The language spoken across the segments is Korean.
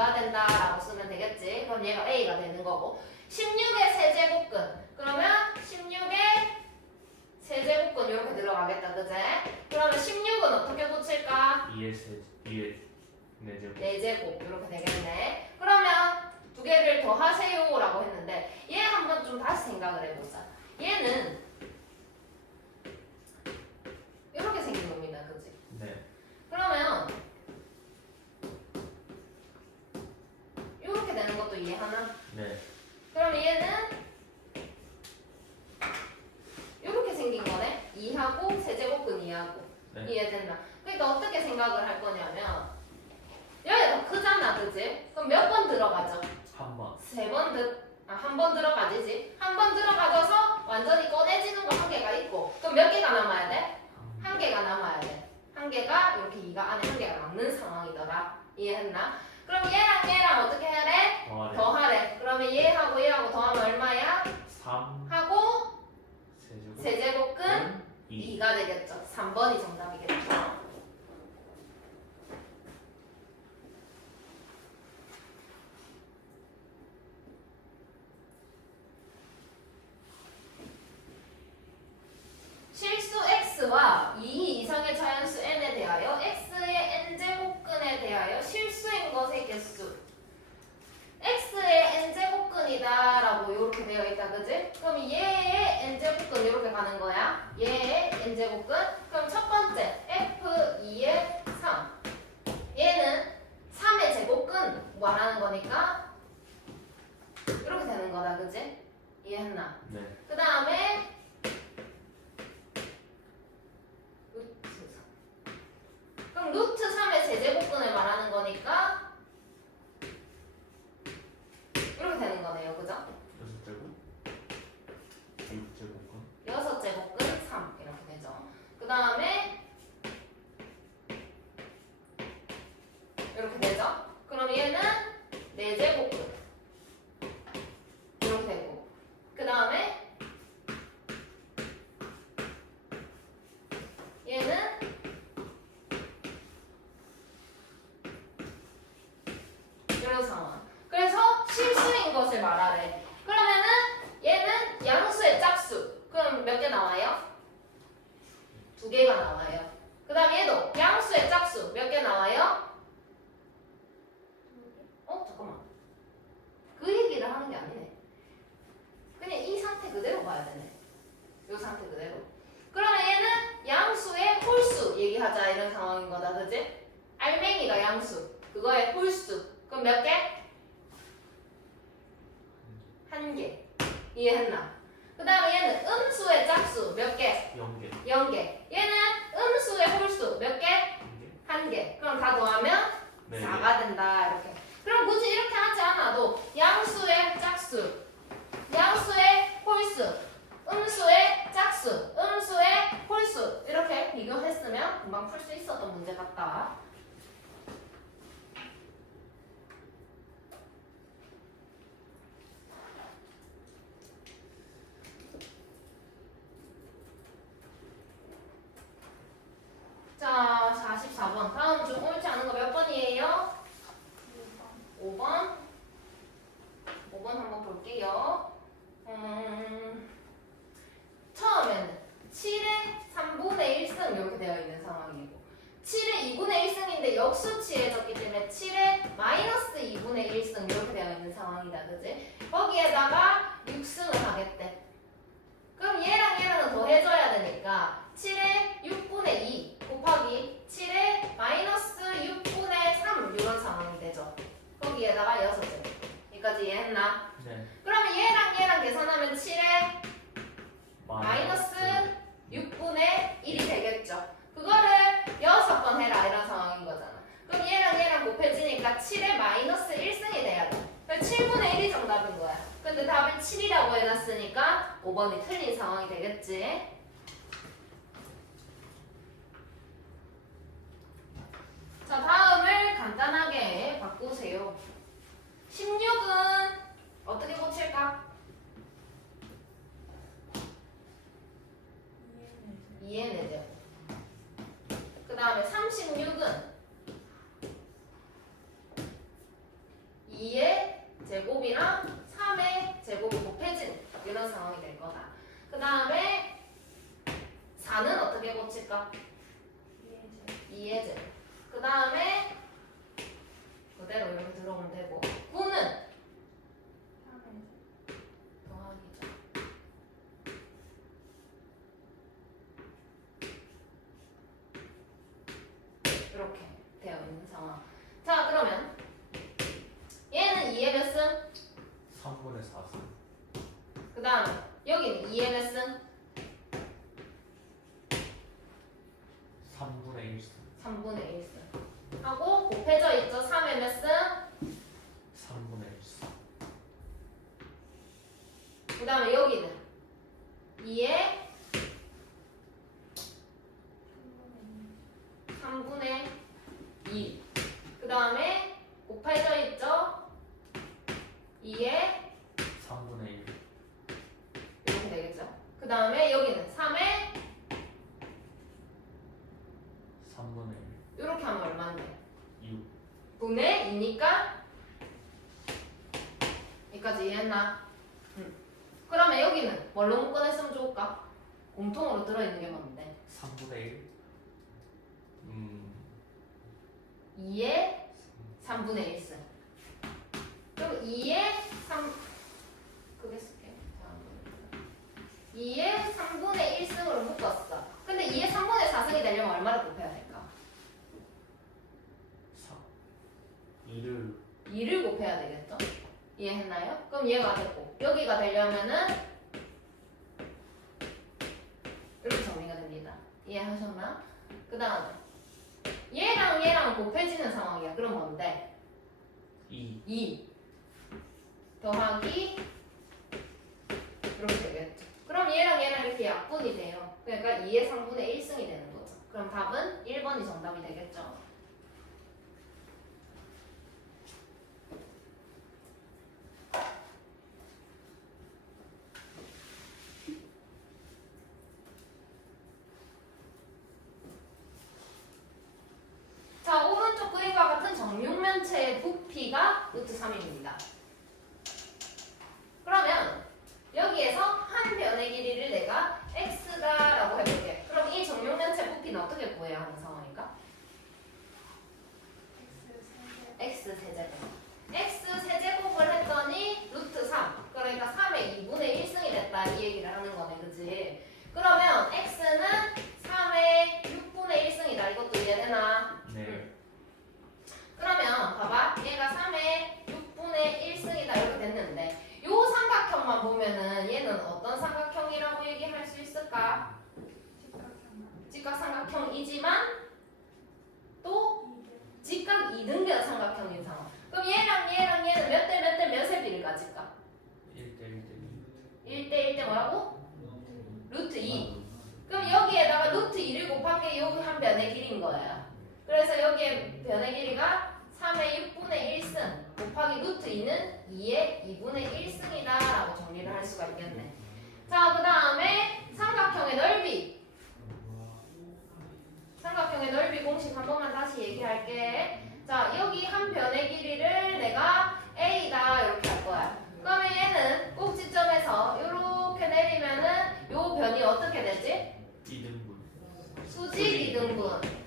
2가 된다라고 쓰면 되겠지. 그럼 얘가 A가 되는 거고 16의 세제곱근 그러면 16의 세제곱근 이렇게 들어가겠다. 그제? 그러면 16은 어떻게 고칠까? 2의 4제곱 4제곱 이렇게 되겠네. 그러면 두 개를 더 하세요 라고 했는데 얘 한번 좀 다시 생각을 해보자. 얘는 이렇게 생긴 겁니다. 그치? 네. 그러면 이렇게 되는 것도 이해하나? 네. 그럼 얘는 이렇게 생긴 거네. 2하고 세제곱근 2하고 네. 이해됐나? 그러니까 어떻게 생각을 할 거냐면 여기가 더 크잖아. 그치? 그럼 몇 번 들어가죠? 한 번. 한 번 들어가지지. 한 번 들어가져서 완전히 꺼내지는 거 한 개가 있고 그럼 몇 개가 남아야 돼? 한 개가 남아야 돼. 한 개가 이렇게 2가 안에 한 개가 남는 상황이더라. 이해했나? 그럼 얘랑 얘랑 어떻게 해야 돼? 더하래. 더하래. 그러면 얘하고 얘하고 더하면 얼마야? 3 하고 세제곱 세제곱근 2. 2가 되겠죠. 3번이 정답이겠죠. 실수 x와 2 이상의 자연수 n에 대하여 x의 n제곱근에 대하여 실수인 것의 개수 x의 n제곱근이다 라고 이렇게 되어 있다. 그지? 그럼 얘의 n제곱근 이렇게 가는 거야. 얘의 n제곱근 그럼 첫 번째 f2의 3 얘는 3의 제곱근 말하는 거니까 이렇게 되는 거다. 그지? 이해했나? 네. 그 다음에 그럼 루트 3의 세제곱근을 말하는 거니까 이렇게 되는 거네요. 그죠? 6제곱 6제곱은 6제곱근 3 이렇게 되죠. 그 다음에 이렇게 되죠. 그럼 얘는 4제곱근 이렇게 되고 그 다음에 얘는 이런 상황. 그래서 실수인 것을 말하래. 그러면은 얘는 양수의 짝수. 그럼 몇 개 나와요? 2개가 나와요. 그 다음 얘도 양수의 짝수 몇 개 나와요? 잠깐만. 그 얘기를 하는 게 아니네. 그냥 이 상태 그대로 봐야 되네. 이 상태 그대로. 그러면 얘는 양수의 홀수 얘기하자 이런 상황인 거다. 그지? 알맹이가 양수. 그거의 홀수. 그럼 몇 개? 1개. 이해했나? 그 다음에 얘는 음수의 짝수 몇 개? 0개 0개. 얘는 음수의 홀수 몇 개? 1개 1개. 그럼 다 더하면 네. 4가 된다. 이렇게. 그럼 굳이 이렇게 하지 않아도 양수의 짝수, 양수의 홀수, 음수의 짝수, 음수의 홀수 이렇게 비교했으면 금방 풀 수 있었던 문제 같다. 자, 44번. 다음 중 옳지 않은 거 몇 번이에요? 5번. 5번 한번 볼게요. 처음에는 7의 3분의 1승 이렇게 되어 있는 상황이고 7의 2분의 1승인데 역수치해졌기 때문에 7의 마이너스 2분의 1승 이렇게 되어 있는 상황이다. 그지? 거기에다가 6승을 하겠대. 그럼 얘랑 얘랑은 더 해줘야 되니까 7의 6분의 2 곱하기 7의 마이너스 6분의 3 이런 상황이 되죠. 거기에다가 6제. 여기까지 이해했나? 네. 그러면 얘랑 계산하면 7의 마이너스 6분의 1이 되겠죠. 그거를 6번 해라 이런 상황인 거잖아. 그럼 얘랑 곱해지니까 7의 마이너스 1승이 돼야 돼. 그럼 7분의 1이 정답인 거야. 근데 답을 7이라고 해놨으니까 5번이 틀린 상황이 되겠지. 자, 다음을 간단하게 바꾸세요. 16은 어떻게 고칠까? 2의 4제곱. 그 다음에 36은 이렇게 되어 있는 상황. 자 그러면 얘는 2의 몇 승? 3분의 4승. 그 다음에 여기는 2의 몇 승? 3분의 1승. 3분의 1승 하고 곱해져 있죠. 3의 몇 승? 3분의 1승. 그 다음에 여기는 2의 3분의 2. 그 다음에 곱해져 있죠. 2의 3분의 1. 이렇게 되겠죠. 그 다음에 여기는 3의 3분의 1. 이렇게 하면 얼마인데? 6. 분의 2니까 여기까지 이해했나? 그러면 여기는 뭘로 묶어냈으면 좋을까? 공통으로 들어있는 게 뭔데? 3분의 1. 2의 3분의 1승. 그럼 2의 3 그게 쓸게. 2의 3분의 1승으로 묶었어. 근데 2의 3분의 4승이 되려면 얼마를 곱해야 될까? 2를 2를 곱해야 되겠죠? 이해했나요? 그럼 얘가 됐고 여기가 되려면은 이렇게 정리가 됩니다. 이해하셨나? 그 다음에 얘랑 얘랑 곱해지는 상황이야. 그럼 뭔데? 2 더하기 이렇게 되겠죠. 그럼 얘랑 얘랑 이렇게 약분이 돼요. 그러니까 2의 3분의 1승이 되는 거죠. 그럼 답은 1번이 정답이 되겠죠. 자, 오른쪽 그림과 같은 정육면체의 부피가 루트 3입니다. 그러면 여기에서 한 변의 길이를 내가 x다라고 해볼게. 그럼 이 정육면체 부피는 어떻게 구해야 하는 상황일까? x 세제곱. x 세제곱을 했더니 루트 3. 그러니까 3의 2분의 1승이 됐다 이 얘기를 하는 거네, 그지? 그러면 x는 3의 6분의 1승이다. 이것도 이해되나? 네. 그러면 봐봐, 얘가 3의 6분의 1승이다 이렇게 됐는데 요 삼각형만 보면은 얘는 어떤 삼각형이라고 얘기할 수 있을까? 직각삼각형이지만 또 직각 2등변 삼각형인 상황. 그럼 얘랑 얘랑 얘는 몇 대 몇 대 몇의 비를 가질까? 1대 1대 1대 1대 뭐라고? 루트 2. 그럼 여기에다가 루트 2를 곱한 게 여기 한 변의 길이인 거예요. 그래서 여기에 변의 길이가 3의 6분의 1승 곱하기 루트 2는 2의 2분의 1승이다 라고 정리를 할 수가 있겠네. 자, 그 다음에 삼각형의 넓이. 삼각형의 넓이 공식 한 번만 다시 얘기할게. 자, 여기 한 변의 길이를 내가 A다 이렇게 할 거야. 그러면 얘는 꼭지점에서 이렇게 내리면은 요 변이 어떻게 되지? 2등분. 수직 2등분.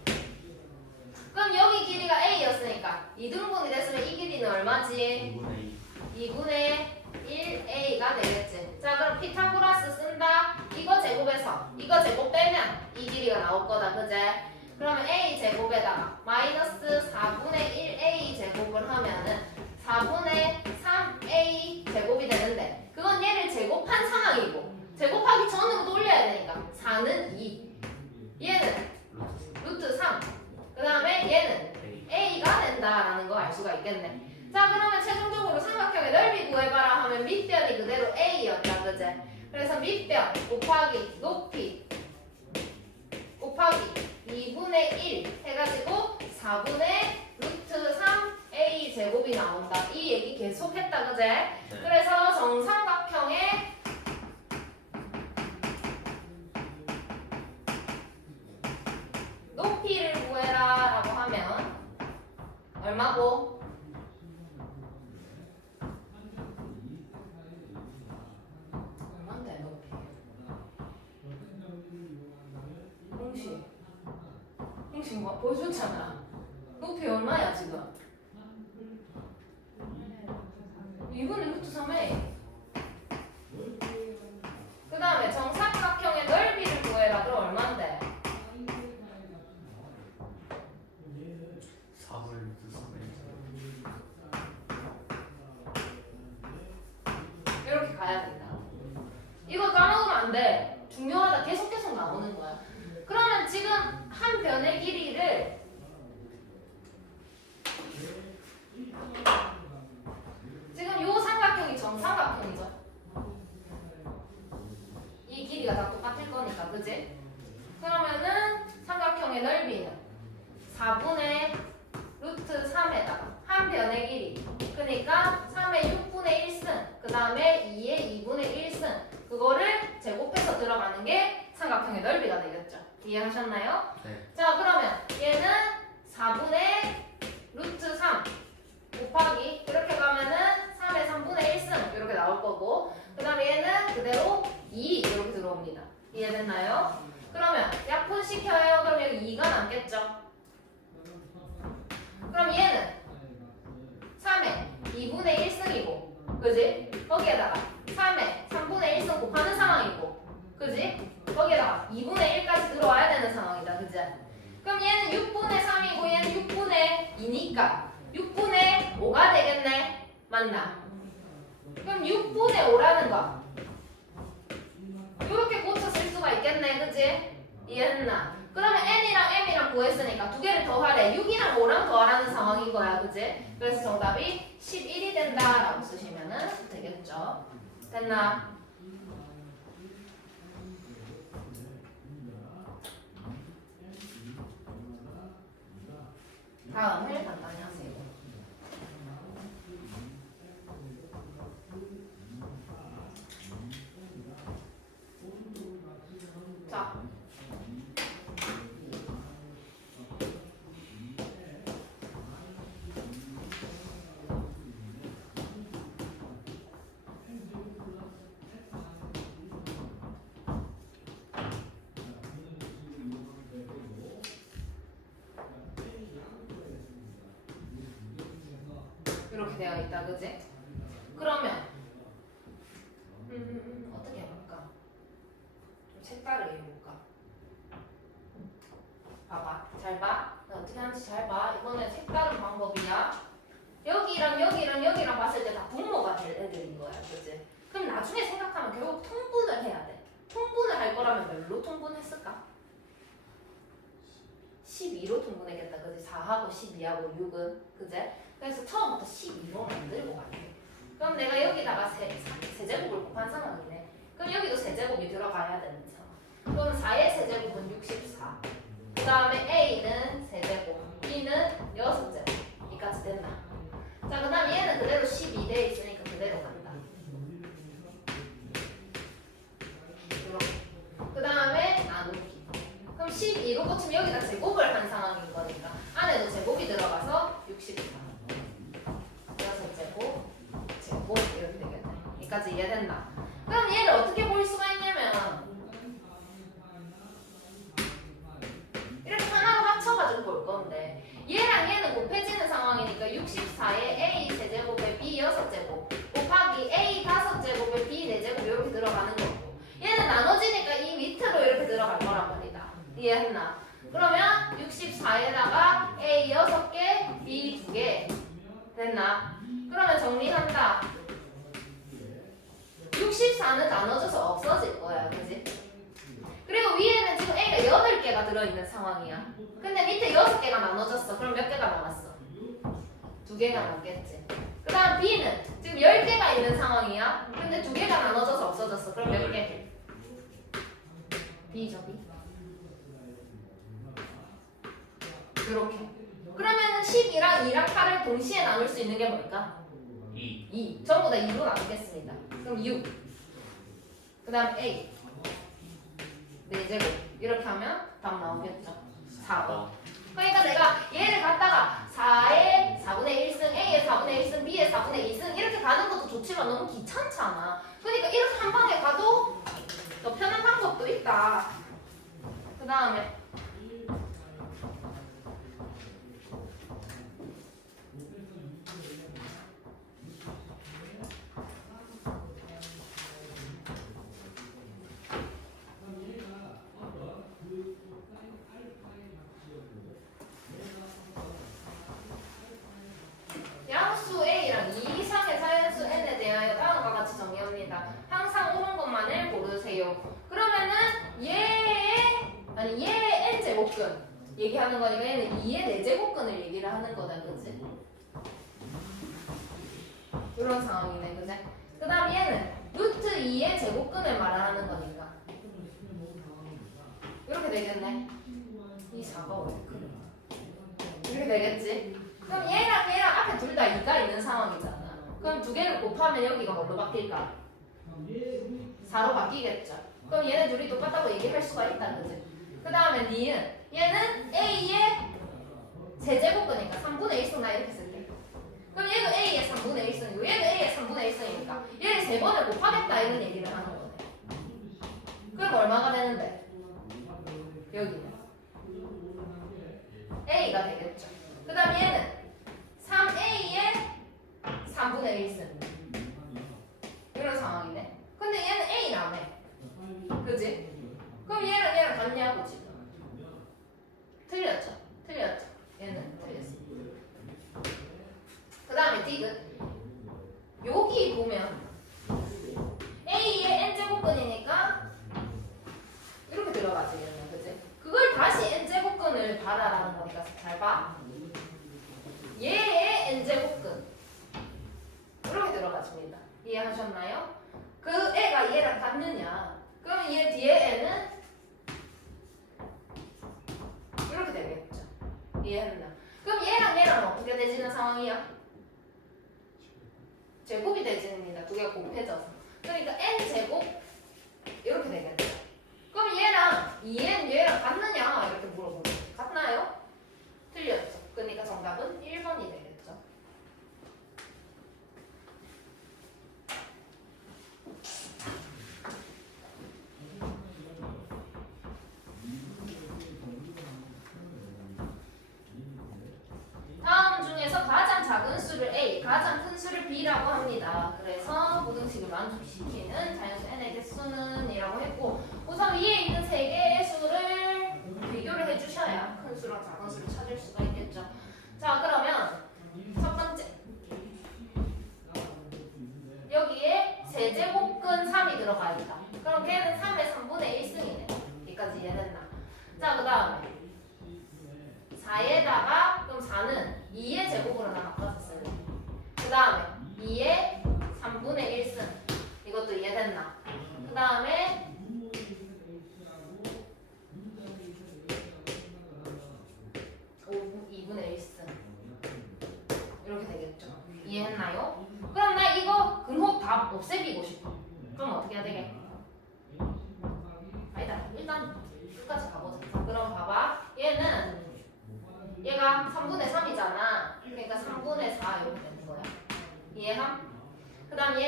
그럼 여기 길이가 A였으니까 2등분이 됐으면 이 길이는 얼마지? 2분의 2. 2분의 1A가 되겠지. 자, 그럼 피타고라스 쓴다. 이거 제곱해서 이거 제곱 빼면 이 길이가 나올 거다, 그제? 그러면 A 제곱에다가 마이너스 4분의 1A 제곱을 하면은 4분의 3A 제곱이 되는데 그건 얘를 제곱한 상황이고 제곱하기 전으로 돌려야 되니까 4는 2. 얘는 루트 3. 그 다음에 얘는 A가 된다라는 거 알 수가 있겠네. 자, 그러면 최종적으로 삼각형의 넓이 구해봐라 하면 밑변이 그대로 A였다, 그제? 그래서 밑변 곱하기 높이 곱하기 2분의 1 해가지고 4분의 루트 3A 제곱이 나온다. 이 얘기 계속 했다, 그제? 네. 그래서 정삼각형의 높이를 구해라 라고 하면 얼마고? 얼만데 높이? 공식 뭐 보여줬잖아. 높이 얼마야 지금? 2분의 루트 3에 그 다음에 정삼각형의 넓이를 구해라. 그럼 얼만데? 4분의 루트 3n 이렇게 가야 된다. 이거 까먹으면 안 돼. 중요하다. 계속 나오는 거야. 그러면 지금 한 변의 길이를 지금 요 삼각형이 정삼각형이죠. 이 길이가 다 똑같을 거니까, 그지? 그러면은 삼각형의 넓이는 4분의 루트 3에다가 한 변의 길이, 그러니까 3의 6분의 1승, 그 다음에 2의 2분의 1승, 그거를 제곱해서 들어가는 게 삼각형의 넓이가 되겠죠. 이해하셨나요? 네. 자, 그러면 얘는 4분의 루트 3 곱하기 이렇게 가면은 3의 3분의 1승 이렇게 나올 거고, 그 다음에 얘는 그대로 2 이렇게 들어옵니다. 이해됐나요? 그러면 약분시켜요. 그럼 여기 2가 남겠죠. 그럼 얘는 3의 2분의 1승이고, 그지? 거기에다가 3의 3분의 1승 곱하는 상황이고, 그지? 거기에다가 2분의 1까지 들어와야 되는 상황이다, 그지? 그럼 얘는 6분의 3이고 얘는 6분의 2니까 6분의 5가 되겠네, 맞나? 그럼 6분의 5라는 거 이렇게 고쳐 쓸 수가 있겠네, 그지? 이해했나? 그러면 n이랑 m이랑 구했으니까 두 개를 더하래. 6이랑 5랑 더하라는 상황인 거야, 그지? 그래서 정답이 11이 된다라고 쓰시면은 되겠죠. 됐나? 다음을 간단히 하세요. 자. 이렇게 되어 있다, 그지? 그러면 어떻게 해볼까? 좀 색다르게 해볼까? 봐봐, 잘 봐. 나 어떻게 하는지 잘 봐. 이거는 색다른 방법이야. 여기랑 여기랑 여기랑 봤을 때 다 분모가 될 애들인 거야, 그지? 그럼 나중에 생각하면 결국 통분을 해야 돼. 통분을 할 거라면 몇로 통분했을까? 12로 통분했겠다, 그지? 4하고 12하고 6은, 그지? 그래서 처음부터 12로 만들고 갈게. 그럼 내가 여기다가 세제곱을 곱한 상황이네. 그럼 여기도 세제곱이 들어가야 되는 상황. 그럼 4의 세제곱은 64. 그 다음에 A는 세제곱, B는 6제곱. 이까지 됐나? 자, 그 다음 얘는 그대로 12돼 있으니까 그대로 간다. 이렇게. 그 다음에 나누기. 그럼 12로 고치면 여기다 제곱을 한 상황인 거니까 안에도 제곱이 들어가서 64. 6제곱, 제곱 이렇게 되겠네. 여기까지 이해된다. 그럼 얘를 어떻게 볼 수가 있냐면 이렇게 하나로 합쳐가지고 볼 건데, 얘랑 얘는 곱해지는 상황이니까 64에 A 세제곱에 B 6제곱 곱하기 A 5제곱에 B 4제곱 이렇게 들어가는 거고, 얘는 나눠지니까 이 밑으로 이렇게 들어갈 거란 말이다. 이해했나? 그러면 64에다가 A 6개, B 2개 됐나? 그러면 정리한다. 64는 나눠져서 없어질 거야, 그지? 그리고 위에는 지금 A가 8개가 들어있는 상황이야. 근데 밑에 6개가 나눠졌어. 그럼 몇 개가 남았어? 2개가 남겠지. 그 다음 B는 지금 10개가 있는 상황이야. 근데 2개가 나눠져서 없어졌어. 그럼 몇 개? B죠, B. 이렇게. 그러면은 12랑 2랑 8을 동시에 나눌 수 있는 게 뭘까? 2. 전부 다 2로 나누겠습니다. 그럼 6. 그 다음 A. 4제곱. 이렇게 하면 답 나오겠죠. 4번. 그러니까 내가 얘를 갖다가 4의 4분의 1승, A의 4분의 1승, B의 4분의 2승 이렇게 가는 것도 좋지만 너무 귀찮잖아. 그러니까 이렇게 한 방에 가도 더 편한 방법도 있다. 그 다음에 얘기하는 거니까 얘는 2의 4제곱근을 얘기를 하는 거다, 그치? 이런 상황이네, 그치? 그 다음 얘는 루트 2의 제곱근을 말하는 거니까 이렇게 되겠네. 이 4가 어디 이렇게 되겠지? 그럼 얘랑 앞에 둘 다 2가 있는 상황이잖아. 그럼 두 개를 곱하면 여기가 뭘로 바뀔까? 4로 바뀌겠죠. 그럼 얘네 둘이 똑같다고 얘기할 수가 있다, 그치? 그 다음에 니은 얘는 A의 제제곱근이니까 3분의 1승나 이렇게 쓸게. 그럼 얘도 A의 3분의 1승이고 얘도 A의 3분의 1승이니까 얘를 3번을 곱하겠다 이런 얘기를 하는 거네. 그럼 얼마가 되는데? 여기는 A가 되겠죠. 그 다음 얘는 3A의 3분의 1승 이런 상황이네. 근데 얘는 A라며, 그지? 그럼 얘랑 같냐고 지금. 틀렸죠? 틀렸죠? 얘는 틀렸어. 그 다음에 디귿. 여기 보면 A의 n제곱근이니까 이렇게 들어가지, 얘는, 그지? 그걸 다시 n제곱근을 봐라라는 거니까 잘 봐. 얘의 n제곱근 이렇게 들어가집니다. 이해하셨나요? 그 애가 얘랑 같느냐? 그러면 얘 뒤에 애는 이렇게 되겠죠. 이해했나? 그럼 얘랑 어떻게 되지는 상황이야? 제곱이 되집니다. 두 개가 곱해져서. 그러니까 n제곱 이렇게 되겠죠. 그럼 얘랑 같느냐? 이렇게 물어보죠. 같나요? 틀렸죠. 그러니까 정답은 1번이 되겠죠. 다음 중에서 가장 작은 수를 A, 가장 큰 수를 B라고 합니다. 그래서 부등식을 만족시키는 자연수 n의 개수는 이라고 했고, 우선 위에 있는 세 개의 수를 비교를 해주셔야 큰 수랑 작은 수를 찾을 수가 있겠죠. 자, 그러면 첫 번째 여기에 세제곱근 3이 들어가 있다. 그럼 걔는 3의 3분의 1승이네. 여기까지 이해됐나? 자, 그 다음에 4에다가 그럼 4는 2의 제곱으로 다 바꿔서 써요. 그 다음에 2의 3분의 1승 이것도 이해됐나? 그 다음에 2분의 1승 이렇게 되겠죠. 이해했나요? 그럼 나 이거 근호 다 없애기고 싶어. 그럼 어떻게 해야 되게? 아니다. 일단 끝까지 가보자. 그럼 봐봐. 얘가 3분의 3이잖아. 그러니까 3분의 4 이렇게 되는 거야. 이해함? 그 다음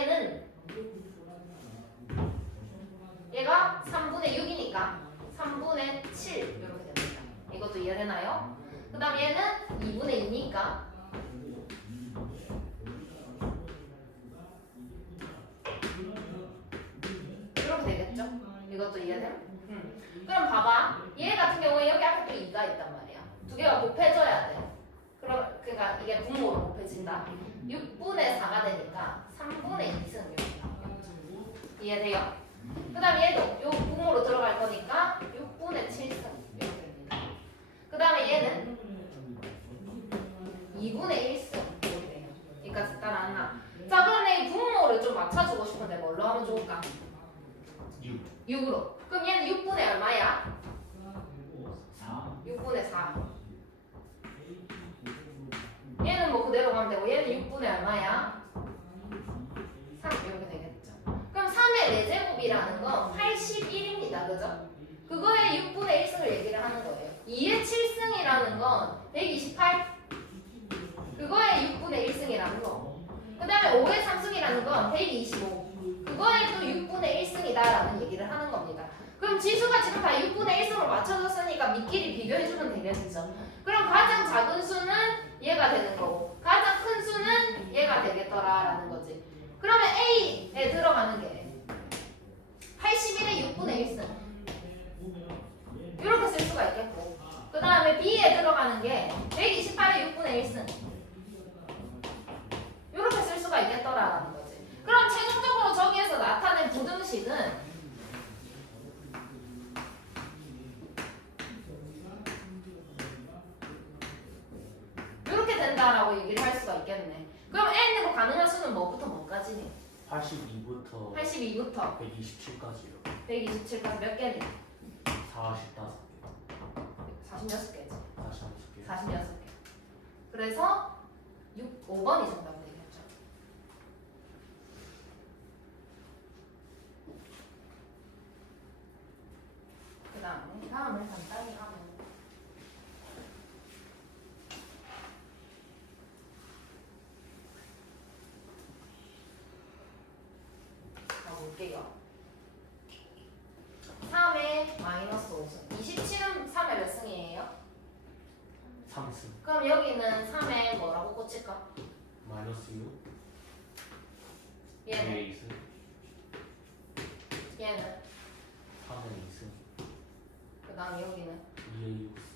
얘가 3분의 6이니까 3분의 7 이렇게 됩니다. 이것도 이해되나요? 그 다음 얘는 2분의 2니까 이렇게 되겠죠? 이것도 이해돼? 그럼 봐봐. 얘 같은 경우에 여기 앞에 또 2가 있단 말이야. 두 개가 곱해져야 돼. 그러니까 이게 분모로 곱해진다. 6분의 4가 되니까 3분의 2승 이렇게 나오겠죠. 이해돼요? 그 다음 얘도 요 분모로 들어갈 거니까 6분의 7승 이렇게 됩니다. 그 다음에 얘는 2분의 1승 이렇게 돼요. 여기까지 따라왔나? 자, 그럼 내 분모를 좀 맞춰주고 싶은데 뭘로 하면 좋을까? 6으로. 그럼 얘는 6분의 얼마야? 6분의 4. 얘는 뭐 그대로 가면 되고 얘는 6분의 얼마야? 3 이렇게 되겠죠. 그럼 3의 4제곱이라는 건 81입니다. 그죠? 그거의 6분의 1승을 얘기를 하는 거예요. 2의 7승이라는 건 128. 그거의 6분의 1승이라는 거. 그 다음에 5의 3승이라는 건 125. 그거에 또 6분의 1승이다라는 얘기를 하는 겁니다. 그럼 지수가 지금 다 6분의 1승으로 맞춰졌으니까 밑끼리 비교해주면 되겠죠. 그럼 가장 작은 수는 얘가 되는 거고 가장 큰 수는 얘가 되겠더라라는 거지. 그러면 A에 들어가는 게 81의 6분의 1승 이렇게 쓸 수가 있겠고, 그 다음에 B에 들어가는 게 128의 6분의 1승 이렇게 쓸 수가 있겠더라라는 거지. 그럼 최종적으로 저기에서 나타낸 부등식은 n이다라고 얘기를 할 수가 있겠네. 그럼 n으로 가능한 수는 뭐부터 뭐까지니? 82부터 82부터 127까지요. 127까지 몇 개니? 45개. 46개지. 45개. 46개. 그래서 5번이 정답이 되겠죠. 그 다음을 간단히 하면 가볼게요. 3의 마이너스 5승. 27은 3의 몇 승이에요? 3승. 그럼 여기는 3에 뭐라고 꽂힐까? 마이너스 6. 얘는 2승. 얘는 3의 2승. 그 다음 여기는 2의 6승.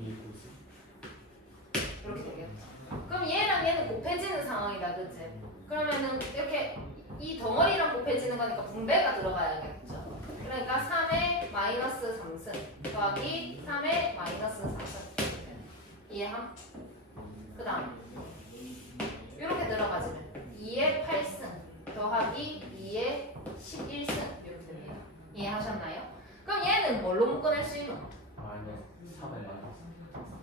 2의 9승. 이렇게 되겠죠. 그럼 얘랑 얘는 곱해지는 상황이다, 그치? 그러면은 이렇게 이 덩어리랑 곱해지는 거니까 분배가 들어가야겠죠. 그러니까 3의 마이너스 3승 더하기 3의 마이너스 4승. 이해함? 그 다음 이렇게 들어가지면 2의 8승 더하기 2의 11승 이렇게 됩니다. 이해하셨나요? 그럼 얘는 뭘로 묶어낼 수 있노? 마이너스 3의 마이너스.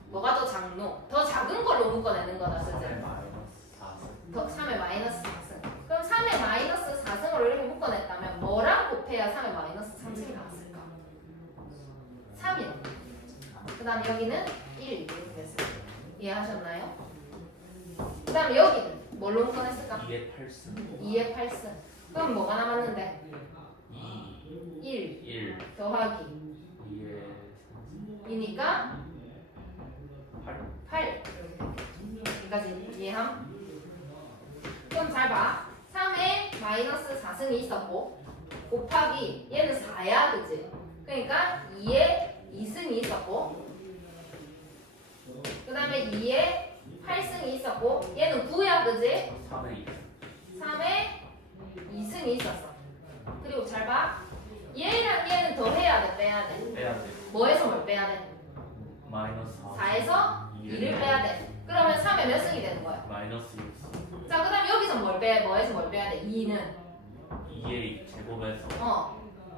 뭐가 더 작노? 더 작은 걸로 묶어내는 거다, 3의 그치? 마이너스 4승. 더 3의 마이너스 4승. 그럼 3의 마이너스 4승으로 이렇게 묶어냈다면 뭐랑 곱해야 3의 마이너스 3승이 나왔을까? 3이요. 그 다음 여기는 1 이렇게 됐어요. 이해하셨나요? 그 다음 여기는 뭘로 묶어냈을까? 2의 8승. 2의 8승. 그럼 뭐가 남았는데? 2. 1 1. 더하기 2의 2니까 8. 8 이렇게 되겠죠. 여기까지 이해함? 그럼 잘 봐. 3에 마이너스 4승이 있었고 곱하기 얘는 4야, 그치? 그러니까 2에 2승이 있었고 그 다음에 2에 8승이 있었고 얘는 9야, 그치? 3의 2승. 3에 2승이 있었어. 그리고 잘 봐. 얘랑 얘는 더 해야 돼, 빼야 돼? 빼야 돼. 뭐에서 뭘 빼야 돼? 마이너스 4. 4에서 2를 빼야 돼. 그러면 3에 몇 승이 되는 거야? 마이너스 6승. 자, 그 다음 여기서 뭘 빼? 뭐에서 뭘 빼야 돼? 2는 2의 제곱에서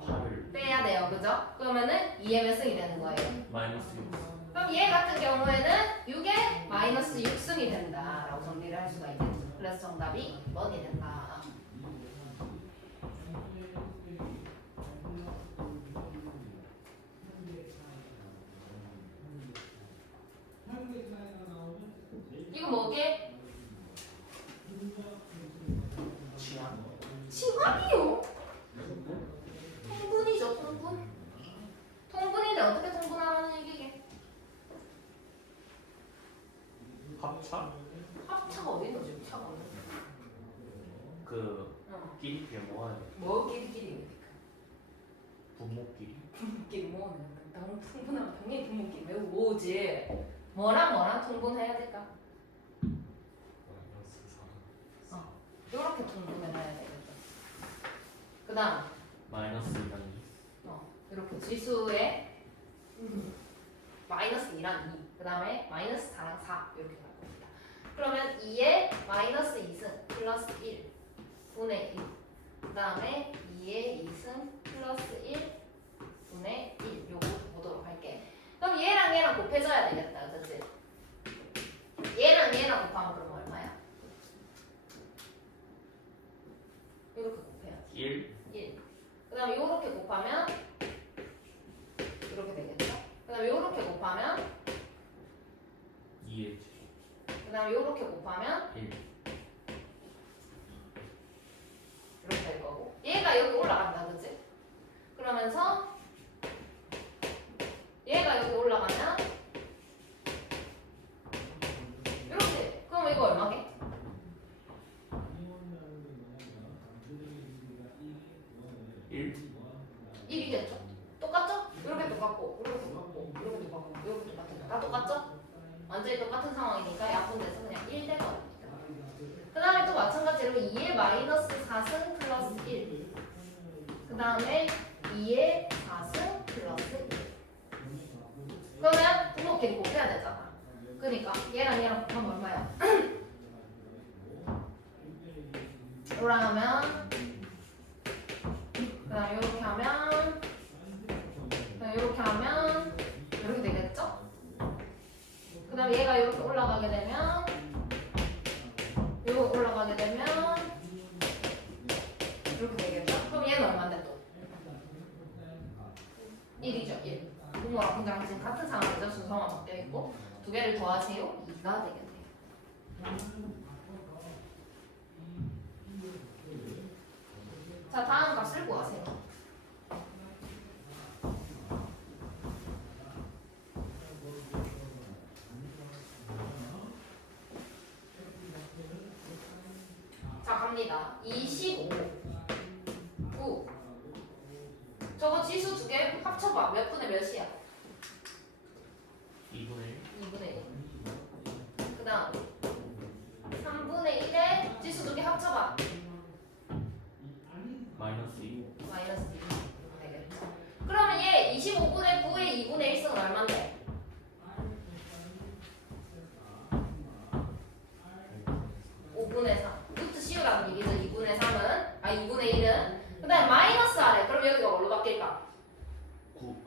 8을 빼야 돼요, 그죠? 그러면은 2의 몇 승이 되는 거예요? 마이너스 6승. 그럼 얘 같은 경우에는 6에 마이너스 6승이 된다라고 정리를 할 수가 있겠죠. 그래서 정답이 2번이 된다. 이거 뭐게? 취향. 칭함이요. 통분이죠, 통분. 통분인데 어떻게 통분하라는 얘기게? 합차? 합차가 어디 있노 지금 차가 없는? 그 어. 끼리끼리 모아야 돼. 뭐 끼리끼리? 분모끼리. 분모끼리 모으는 거. 너무 통분하면 당연히 분모끼리 매우 모으지. 뭐랑 뭐랑 통분해야 될까? 마이너스 4. 이렇게 통분해놔야 되겠다. 그 다음 마이너스 2랑 2. 이렇게 지수에 마이너스 2랑 2, 그 다음에 마이너스 4랑 4 이렇게 갈 겁니다. 그러면 2에 마이너스 2승 플러스 1 분의 1, 그 다음에 2에 2승 플러스 1 분의 1 요거 보도록 할게. 그럼 얘랑 얘랑 곱해줘야 되겠다, 그치? 얘랑 얘랑 곱하면 그럼 얼마야? 이렇게 곱해야지. 1. 1. 그 다음에 요렇게 곱하면 이렇게 되겠죠? 그 다음에 요렇게 곱하면 2의 그 다음에 요렇게 곱하면 1. 이렇게 될 거고 얘가 여기 올라간다, 그치? 그러면서 얘가 여기 올라가면 이렇게. 그럼 이거 얼마게? 1. 1이겠죠? 똑같죠? 이렇게 똑같고 이렇게 똑같고 이렇게 똑같고 이렇게 똑같은 다 똑같죠? 완전히 똑같은 상황이니까 약분돼서 그냥 1 되거든요. 그 다음에 또 마찬가지로 2의 마이너스 4승 플러스 1, 그 다음에 2의 4승 플러스 1. 그러면 부모끼리 곱해야 되잖아. 그니까 얘랑 얘랑 곱하면 얼마야? 이거랑 하면 그다음 이렇게 하면 그다음 이렇게 하면 이렇게 되겠죠? 그다음 얘가 이렇게 올라가게 되면 이거 올라가게 되면 이렇게 되겠죠? 그럼 얘는 얼마인데 또? 1이죠 1. 분모랑 분자랑 지금 같은 상황이죠? 순서만 바뀌어 있고 두 개를 더하세요 2가 되겠네요. 자 다음 값을 구하세요. 자 갑니다. 25 9 저거 지수 두 개 합쳐봐. 몇 분의 몇이야? 2분의 1 2분의 1. 그 다음 3분의 1에 지수 두 개 합쳐봐. 마이너스 2 마이너스 2 되겠죠. 그러면 얘 25분의 9의 2분의 1승은 얼만데? 5분의 3. 루트 씌우라는 얘기죠. 2분의 3은 2분의 1은 그 다음에 마이너스 아래. 그럼 여기가 뭘로 바뀔까? 9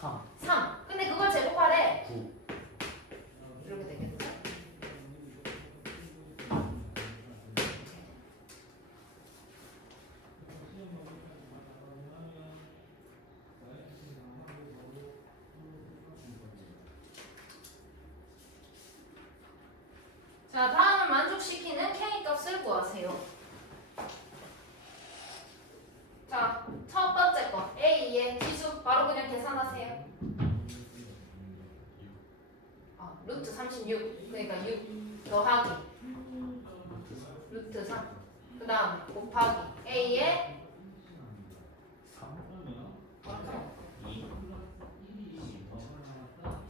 3 3. 근데 그걸 제곱하래. 9 이렇게 되겠죠. 자 다음은 만족시키는 K값을 구하세요. 자 첫 번째 거 A의 지수 바로 그냥 계산하세요. 루트 36 그러니까 6 더하기 루트 3 그 다음 곱하기 A의 3 2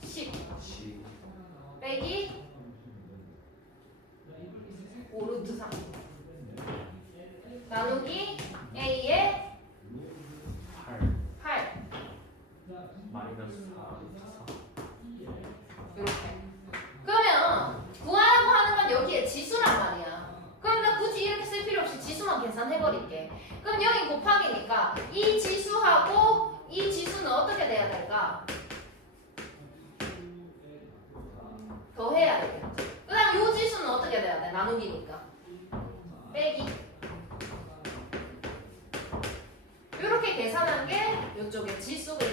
10 10 빼기 5 루트 3 나누기 A의 8 8 마이너스 4 이렇게. 그러면 구하라고 하는 건 여기에 지수란 말이야. 그럼 나 굳이 이렇게 쓸 필요 없이 지수만 계산해버릴게. 그럼 여기 곱하기니까 이 지수하고 이 지수는 어떻게 돼야 될까? 더해야 되겠지. 그 다음 이 지수는 어떻게 돼야 돼? 나누기니까. 빼기. 이렇게 계산한 게 이쪽에 지수가